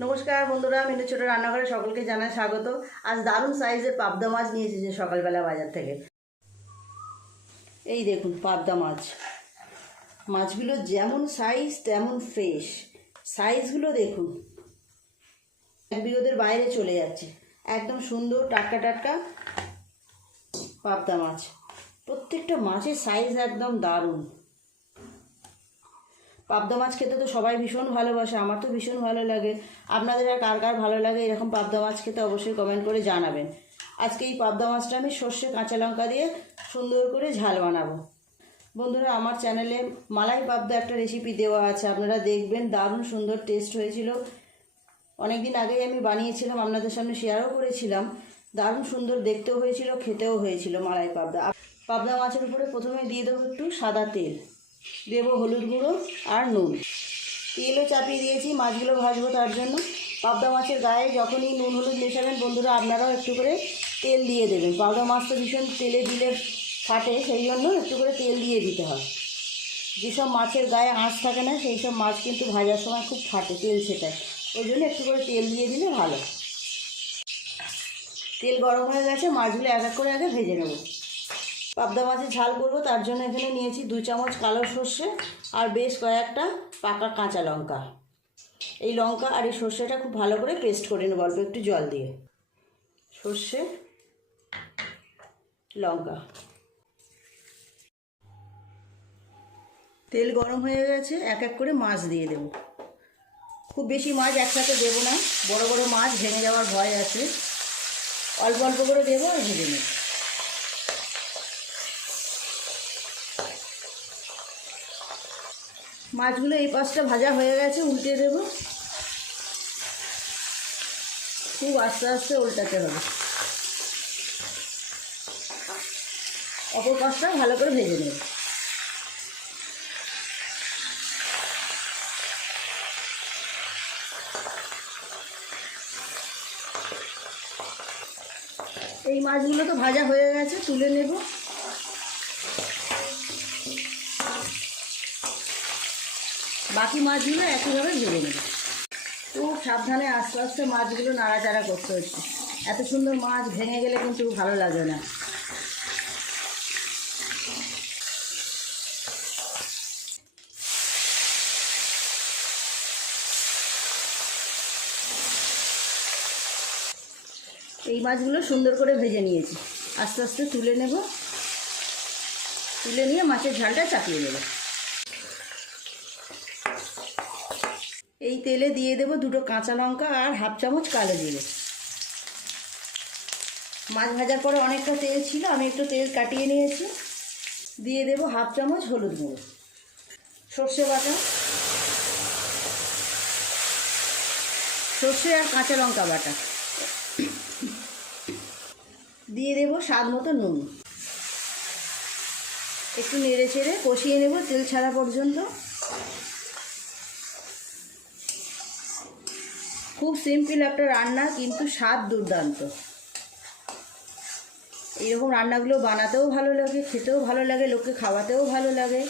নমস্কার বন্ধুরা, মিনু ছোট রান্নাঘরে সকলকে জানাই স্বাগত। আজ দারুণ সাইজের পাবদা মাছ নিয়ে এসেছে সকালবেলা বাজার থেকে। এই দেখুন পাবদা মাছ, মাছগুলো যেমন সাইজ তেমন ফ্রেশ। সাইজগুলো দেখুন, এক বিঘতের বাইরে চলে যাচ্ছে। একদম সুন্দর টাটকা টাটকা পাবদা মাছ। প্রত্যেকটা মাছের সাইজ একদম দারুণ। পাবদা মাছ খেতে তো সবাই ভীষণ ভালোবাসে, আমার তো ভীষণ ভালো লাগে। আপনাদের আর কার কার ভালো লাগে এরকম পাবদা মাছ খেতে অবশ্যই কমেন্ট করে জানাবেন। আজকে এই পাবদা মাছটা আমি সর্ষে কাঁচা লঙ্কা দিয়ে সুন্দর করে ঝাল বানাবো। বন্ধুরা, আমার চ্যানেলে মালাই পাবদা একটা রেসিপি দেওয়া আছে, আপনারা দেখবেন। দারুণ সুন্দর টেস্ট হয়েছিল। অনেক দিন আগেই আমি বানিয়েছিলাম, আপনাদের সামনে শেয়ারও করেছিলাম। দারুণ সুন্দর দেখতেও হয়েছিল, খেতেও হয়েছিল মালাই পাবদা। পাবদা মাছের উপরে প্রথমে দিয়ে দেবো একটু সাদা তেল, দেবো হলুদ গুঁড়ো আর নুন। তেলও চাপিয়ে দিয়েছি মাছগুলো ভাজবো তার জন্য। পাবদা মাছের গায়ে যখনই নুন হলুদ মেশাবেন বন্ধুরা, আপনারাও একটু করে তেল দিয়ে দেবেন। পাবদা মাছ তো ভীষণ তেলে দিলে ফাটে, সেই জন্য একটু করে তেল দিয়ে দিতে হয়। যেসব মাছের গায়ে আঁশ থাকে না সেই সব মাছ কিন্তু ভাজার সময় খুব ফাটে, তেল ছেটায়। ওই জন্য একটু করে তেল দিয়ে দিলে ভালো। তেল গরম হয়ে গেছে, মাছগুলো এক এক করে আগে ভেজে নেব। পাবদা মাছের ঝাল করবো তার জন্য এখানে নিয়েছি 2 চামচ কালো সর্ষে আর বেশ কয়েকটা পাকা কাঁচা লঙ্কা। এই লঙ্কা আর এই সর্ষেটা খুব ভালো করে পেস্ট করে নেব অল্প একটু জল দিয়ে। সর্ষে, লঙ্কা। তেল গরম হয়ে গেছে, এক এক করে মাছ দিয়ে দেব। খুব বেশি মাছ একসাথে দেবো না, বড় বড় মাছ ভেঙে যাওয়ার ভয় আছে। অল্প অল্প করে দেবো আর ভেজে নেব। মাছগুলো এই পাশটা ভাজা হয়ে গেছে, উল্টে দেব। খুব আস্তে আস্তে উল্টাতে হবে, অপর পাশটা ভালো করে ভেজে নেব। এই মাছগুলো তো ভাজা হয়ে গেছে, তুলে নেব। বাকি মাছগুলো একইভাবে ভেজে নেব। খুব সাবধানে আস্তে আস্তে মাছগুলো নাড়াচাড়া করতে হচ্ছে। এত সুন্দর মাছ ভেঙে গেলে কিন্তু ভালো লাগে না। এই মাছগুলো সুন্দর করে ভেজে নিয়েছি, আস্তে আস্তে তুলে নেব। তুলে নিয়ে মাছের ঝালটা চাপিয়ে দেব। এই তেলে দিয়ে দেব 2টো কাঁচা লঙ্কা আর হাফ চামচ কালো জিরে। মাছ ভাজার পরে অনেকটা তেল ছিল, আমি একটু তেল কাটিয়ে নিয়েছি। দিয়ে দেব হাফ চামচ হলুদ গুঁড়ো, সর্ষে বাটা, সর্ষে আর কাঁচা লঙ্কা বাটা। দিয়ে দেব স্বাদ মতো নুন। একটু নেড়ে চেড়ে কষিয়ে নেব তেল ছাড়া পর্যন্ত। খুব সিম্পল একটা রান্না, কিন্তু স্বাদ দুর্দান্ত। এইরকম রান্নাগুলো বানাতেও ভালো লাগে, খেতেও ভালো লাগে, লোককে খাওয়াতেও ভালো লাগে।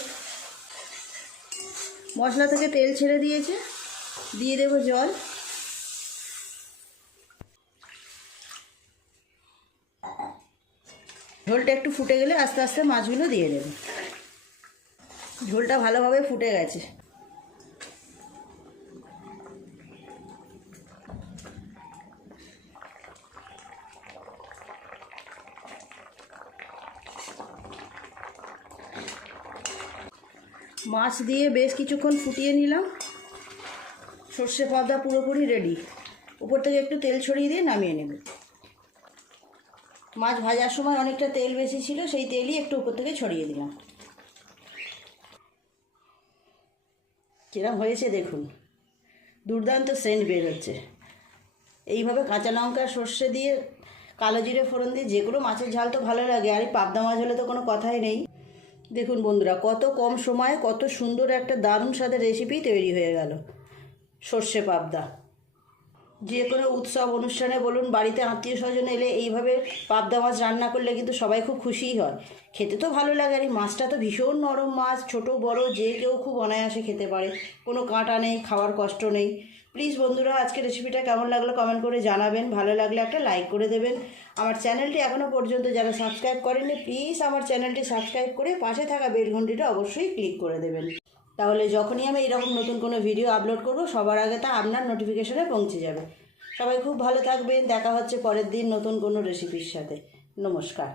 মশলা থেকে তেল ছেড়ে দিয়েছে, দিয়ে দেব জল। ঝোলটা একটু ফুটে গেলে আস্তে আস্তে মাছগুলো দিয়ে দেব। ঝোলটা ভালোভাবে ফুটে গেছে। মাছ দিয়ে বেশ কিছুক্ষণ ফুটিয়ে নিলাম। সর্ষে পাবদা পুরোপুরি রেডি। উপর থেকে একটু তেল ছড়িয়ে দিয়ে নামিয়ে নেব। মাছ ভাজার সময় অনেকটা তেল বেশি ছিল, সেই তেলই একটু উপর থেকে ছড়িয়ে দিলাম। কিরম হয়েছে দেখুন, দুর্দান্ত সেন্ট বের হচ্ছে। এইভাবে কাঁচা লঙ্কা সর্ষে দিয়ে কালো জিরে ফোড়ন দিয়ে যে কোনো মাছের ঝাল তো ভালো লাগে, আর এই পাবদা মাছ হলে তো কোনো কথাই নেই। দেখুন বন্ধুরা, কত কম সময়ে কত সুন্দর একটা দারুণ স্বাদের রেসিপি তৈরি হয়ে গেল। সর্ষে পাবদা যে কোনো উৎসব অনুষ্ঠানে বলুন, বাড়িতে আত্মীয় স্বজন এলে এইভাবে পাবদা মাছ রান্না করলে কিন্তু সবাই খুব খুশিই হয়। খেতে তো ভালো লাগে, আর এই মাছটা তো ভীষণ নরম মাছ, ছোট বড় যে কেউ খুব অনায়াসে খেতে পারে। কোনো কাঁটা নেই, খাওয়ার কষ্ট নেই। প্লিজ বন্ধুরা আজকে রেসিপিটা কেমন লাগলো কমেন্ট করে জানাবেন, ভালো লাগলে একটা লাইক করে দেবেন। আমার চ্যানেলটি এখনও পর্যন্ত যারা সাবস্ক্রাইব করেননি প্লিজ আমার চ্যানেলটি সাবস্ক্রাইব করে পাশে থাকা বেল ঘন্টিটা অবশ্যই ক্লিক করে দেবেন, তাহলে যখনই আমি এরকম নতুন কোনো ভিডিও আপলোড করব সবার আগে তা আপনার নোটিফিকেশনে পৌঁছে যাবে। সবাই খুব ভালো থাকবেন, দেখা হচ্ছে পরের দিন নতুন কোনো রেসিপির সাথে। নমস্কার।